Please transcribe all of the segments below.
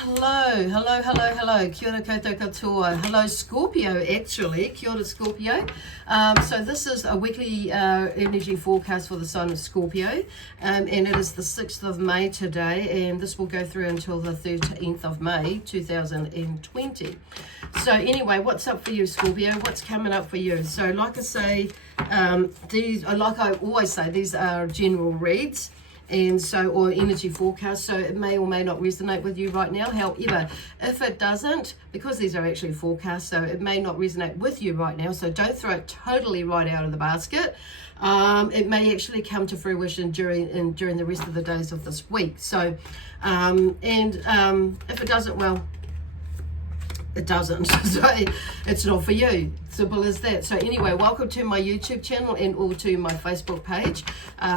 Hello. Kia ora koutou katoa. Hello, Scorpio, actually. Kia ora, Scorpio. So this is a weekly energy forecast for the sign of Scorpio. And it is the 6th of May today. And this will go through until the 13th of May, 2020. So anyway, what's up for you, Scorpio? What's coming up for you? So like I say, like I always say, these are general reads. And so, or energy forecast, so it may or may not resonate with you right now. However, if it doesn't, because these are actually forecasts, so it may not resonate with you right now, so don't throw it totally right out of the basket. It may actually come to fruition during the rest of the days of this week. So, if it doesn't, well, it doesn't. So it's not for you. Simple as that. So anyway, welcome to my YouTube channel and or to my Facebook page.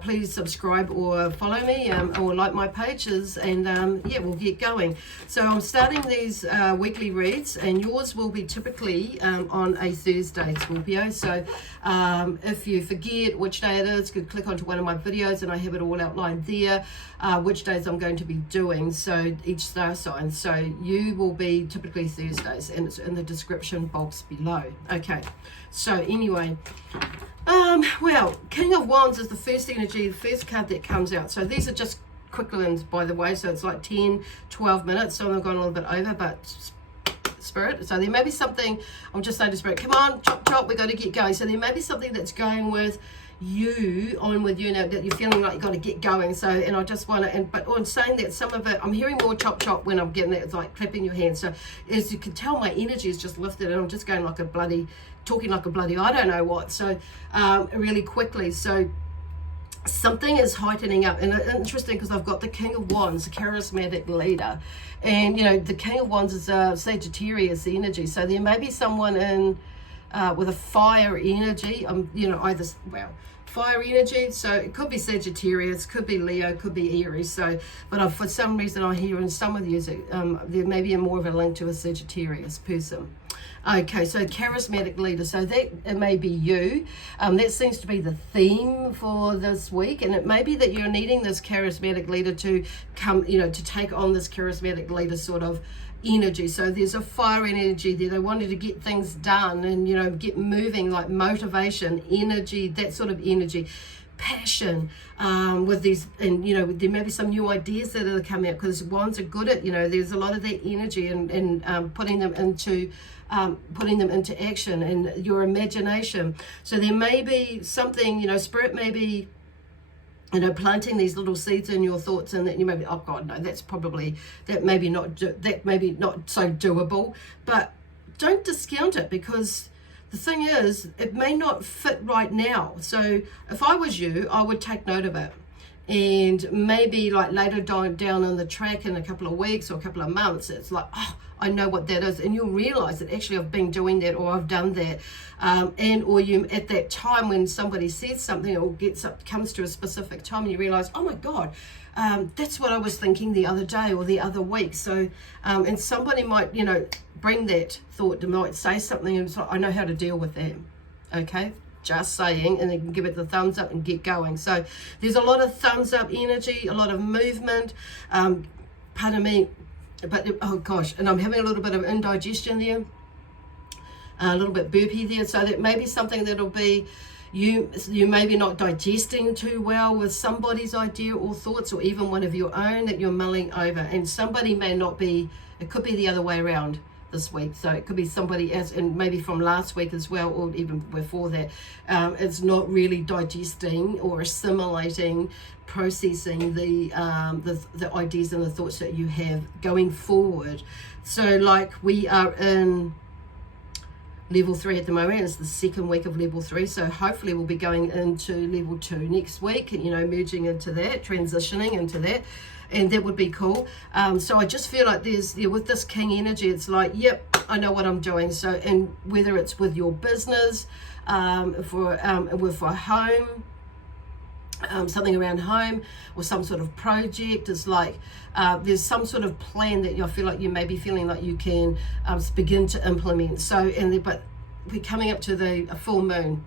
Please subscribe or follow me or like my pages, and yeah, we'll get going. So I'm starting these weekly reads, and yours will be typically on a Thursday, Scorpio. So if you forget which day it is, you can click onto one of my videos and I have it all outlined there, which days I'm going to be doing, so each star sign. So you will be typically Thursdays, and it's in the description box below. Okay, so anyway, well, King of Wands is the first energy, the first card that comes out. So these are just quick ones, by the way, so it's like 10-12 minutes, so I've gone a little bit over, but Spirit, so there may be something, I'm just saying to Spirit, come on, chop, we got to get going. So there may be something that's going with you, now, that you're feeling like you got to get going. So, and I just want to, but on saying that, some of it, I'm hearing more chop when I'm getting that. It's like clapping your hands. So as you can tell, my energy is just lifted, and I'm just going like a bloody, talking like a bloody, I don't know what. So really quickly. So something is heightening up, and it's interesting because I've got the King of Wands, the charismatic leader, and you know the King of Wands is Sagittarius energy. So there may be someone in with a fire energy, you know, either, well, fire energy, so it could be Sagittarius, could be Leo, could be Aries. So, but for some reason I hear in some of you there may be more of a link to a Sagittarius person. Okay, so charismatic leader, so that it may be you. That seems to be the theme for this week, and it may be that you're needing this charismatic leader to come, you know, to take on this charismatic leader sort of energy. So there's a fire energy there. They wanted to get things done and, you know, get moving, like motivation, energy, that sort of energy, passion with these, and you know, there may be some new ideas that are coming out, because wands are good at, you know, there's a lot of that energy and putting them into action, and your imagination. So there may be something, you know, Spirit may be, you know, planting these little seeds in your thoughts, and that you may be, oh God, no, that may be not so doable, but don't discount it, because the thing is, it may not fit right now. So if I was you, I would take note of it, and maybe like later down on the track in a couple of weeks or a couple of months, it's like, oh, I know what that is, and you'll realize that actually I've been doing that, or I've done that, or you at that time when somebody says something or comes to a specific time, and you realize, oh my God, that's what I was thinking the other day or the other week. So and somebody might, you know, bring that thought, they might say something, and so I know how to deal with that. Okay, just saying, and they can give it the thumbs up and get going. So there's a lot of thumbs up energy, a lot of movement, pardon me, but oh gosh, and I'm having a little bit of indigestion there, a little bit burpy there, so that may be something that'll be you may be not digesting too well with somebody's idea or thoughts, or even one of your own that you're mulling over, and somebody may not be, it could be the other way around this week. So it could be somebody else, and maybe from last week as well, or even before that, it's not really digesting or assimilating, processing the ideas and the thoughts that you have going forward. So like we are in level 3 at the moment. It's the second week of level 3, so hopefully we'll be going into level 2 next week, you know, merging into that, transitioning into that, and that would be cool. So I just feel like there's, with this king energy, it's like, yep, I know what I'm doing. So, and whether it's with your business, for home, something around home, or some sort of project, it's like there's some sort of plan that you feel like you may be feeling like you can begin to implement. So, but we're coming up to a full moon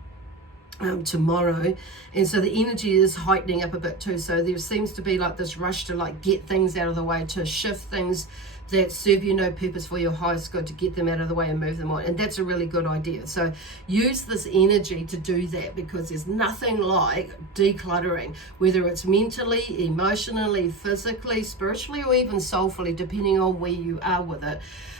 tomorrow, and so the energy is heightening up a bit too. So there seems to be like this rush to like get things out of the way, to shift things that serve you no purpose for your highest good, to get them out of the way and move them on. And that's a really good idea. So use this energy to do that, because there's nothing like decluttering, whether it's mentally, emotionally, physically, spiritually, or even soulfully, depending on where you are with it.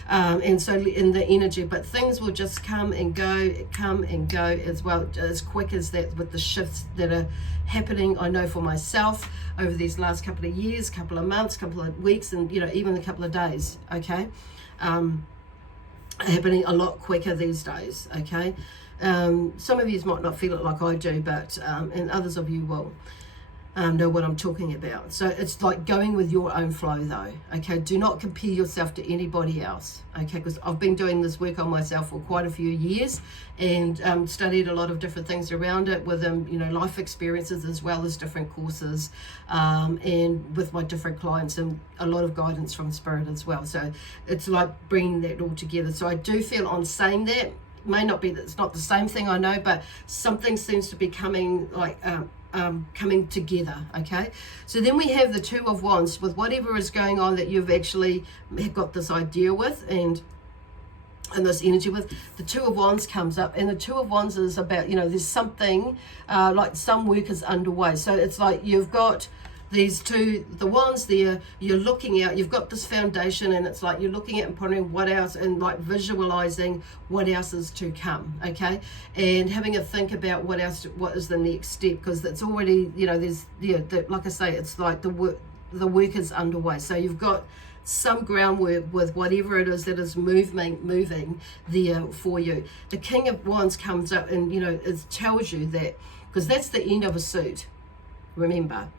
And so in the energy, but things will just come and go as well, as quick as that, with the shifts that are happening. I know for myself over these last couple of years, couple of months, couple of weeks, and even a couple of days, okay, happening a lot quicker these days, okay. Some of you might not feel it like I do, but and others of you will know what I'm talking about. So it's like going with your own flow though, okay. Do not compare yourself to anybody else, okay, because I've been doing this work on myself for quite a few years, and studied a lot of different things around it with life experiences as well as different courses, and with my different clients, and a lot of guidance from spirit as well. So it's like bringing that all together. So I do feel on saying that, may not be that it's not the same thing, I know, but something seems to be coming like coming together, okay. So then we have the Two of Wands, with whatever is going on that you've actually got this idea with, and this energy with. The Two of Wands comes up, and the Two of Wands is about, there's something like some work is underway. So it's like you've got these the wands there, you're looking out, you've got this foundation, and it's like you're looking at and pondering what else, and like visualizing what else is to come, okay, and having a think about what is the next step, because it's already, there's, like I say, it's like the work is underway. So you've got some groundwork with whatever it is that is moving there for you. The King of Wands comes up, and it tells you that, because that's the end of a suit, remember.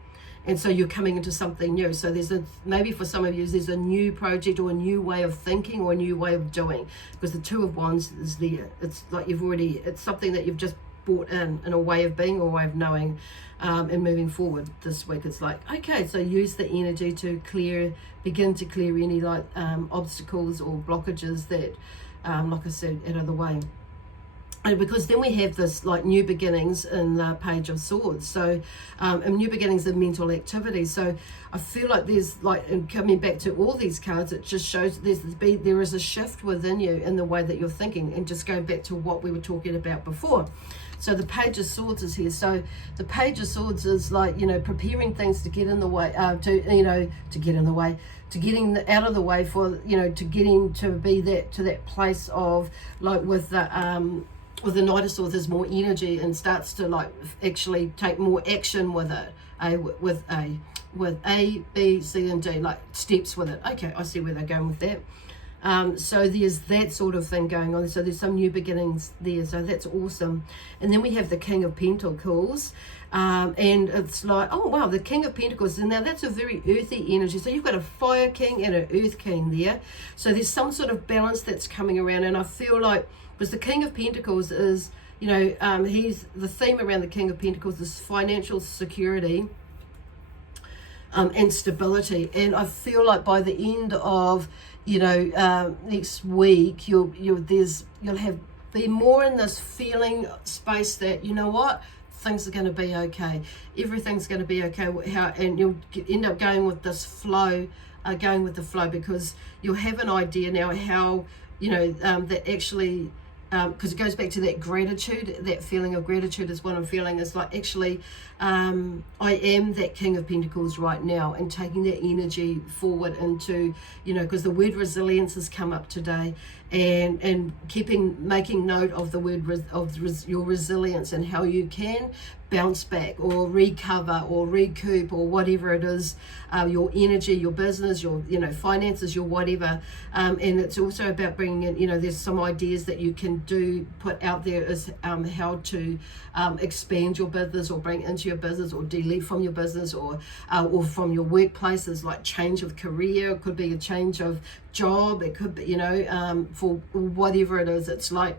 And so you're coming into something new. So maybe for some of you, there's a new project or a new way of thinking or a new way of doing, because the Two of Wands is there. It's like it's something that you've just brought in a way of being or way of knowing, and moving forward this week. It's like, okay, so use the energy to begin to clear any like obstacles or blockages that, like I said, out of the way. Because then we have this like new beginnings in the Page of Swords. So and new beginnings in mental activity. So I feel like there's like, and coming back to all these cards, it just shows there is a shift within you in the way that you're thinking, and just going back to what we were talking about before. So the Page of Swords is here. So the Page of Swords is like, preparing things to get in the way, to get in the way, to getting out of the way for, to getting to be to that place of like with the Knight of Swords, there's more energy and starts to like actually take more action with it, with A, B, C, and D, like steps with it. Okay, I see where they're going with that. So there's that sort of thing going on. So there's some new beginnings there. So that's awesome. And then we have the King of Pentacles. And it's like, oh wow, the King of Pentacles, and now that's a very earthy energy. So you've got a Fire King and an Earth King there. So there's some sort of balance that's coming around, and I feel like, because the King of Pentacles is, he's the theme around the King of Pentacles is financial security, and stability. And I feel like by the end of, next week, you'll be more in this feeling space that, what, things are going to be okay. Everything's going to be okay. And you'll end up going with this flow, going with the flow, because you'll have an idea now how, that actually, because it goes back to that gratitude, that feeling of gratitude is what I'm feeling, is like, actually, I am that King of Pentacles right now, and taking that energy forward into, because the word resilience has come up today, and making note of the word your resilience, and how you can bounce back or recover or recoup or whatever it is, your energy, your business, your finances, your whatever, and it's also about bringing in, there's some ideas that you can put out there as how to expand your business, or bring into your business, or delete from your business, or from your workplaces, like change of career. It could be a change of job, it could be for whatever it is. It's like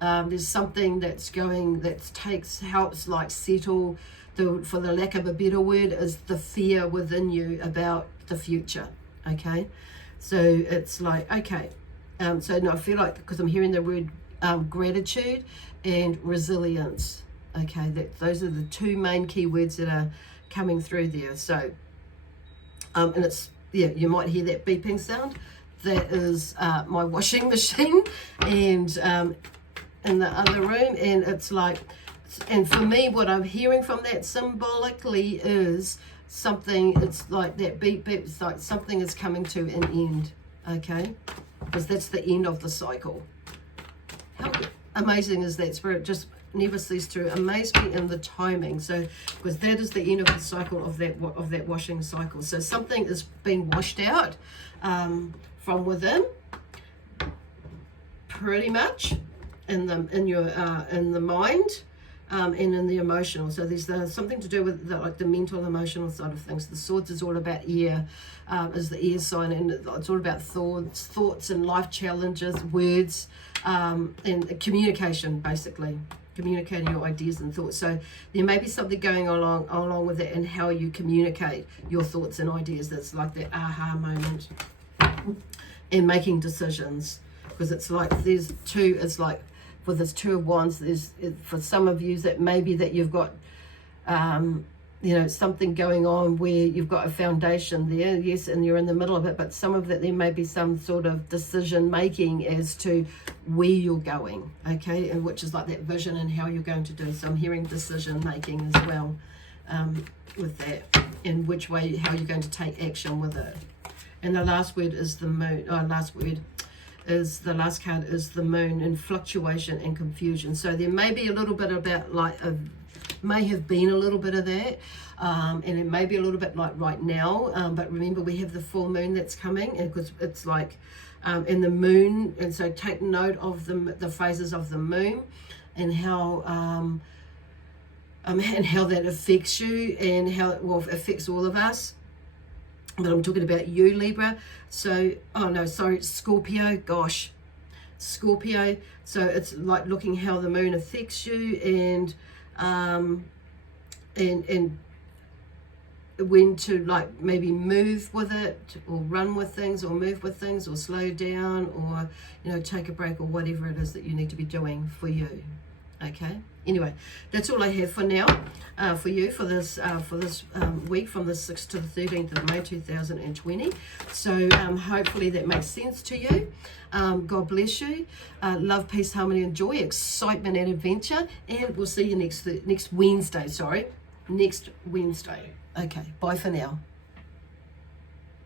there's something helps like settle for the lack of a better word, is the fear within you about the future. Okay, so it's like, okay, so no, I feel like, because I'm hearing the word gratitude and resilience. Okay, those are the two main keywords that are coming through there. So, and it's, yeah, you might hear that beeping sound. That is my washing machine, and in the other room, and it's like, and for me, what I'm hearing from that symbolically is something, it's like that beep beep, it's like something is coming to an end, okay? Because that's the end of the cycle. How amazing is that? Spirit just never cease to amaze me in the timing. So, because that is the end of the cycle of that washing cycle. So something is being washed out from within, pretty much, in the mind. And in the emotional. So there's something to do with like the mental, emotional side of things. The Swords is all about air, is the air sign, and it's all about thoughts and life challenges, words, and communication, basically. Communicating your ideas and thoughts. So there may be something going along with it, and how you communicate your thoughts and ideas. That's like the aha moment. And making decisions. Because it's like there's two, it's like, for this Two of Wands, there's, for some of you, that maybe that you've got, you know, something going on where you've got a foundation there, yes, and you're in the middle of it, but some of that there may be some sort of decision making as to where you're going, okay, and which is like that vision and how you're going to do. So I'm hearing decision making as well with that, and which way, how you're going to take action with it. And the last word is the moon. The last card is the moon, and fluctuation and confusion. So there may be a little bit about like may have been a little bit of that, and it may be a little bit like right now, but remember we have the full moon that's coming, and because it's like in the moon, and so take note of the phases of the moon and how that affects you, and how it affects all of us. But I'm talking about you, Libra. So, oh no, sorry, Scorpio, gosh. Scorpio. So it's like looking how the moon affects you, and when to like maybe move with it, or run with things, or move with things, or slow down, or, you know, take a break, or whatever it is that you need to be doing for you. Okay, anyway, that's all I have for now, for you, for this week from the 6th to the 13th of May 2020. So hopefully that makes sense to you. God bless you. Love, peace, harmony, and joy, excitement and adventure, and we'll see you next Wednesday. Next Wednesday. Okay, bye for now.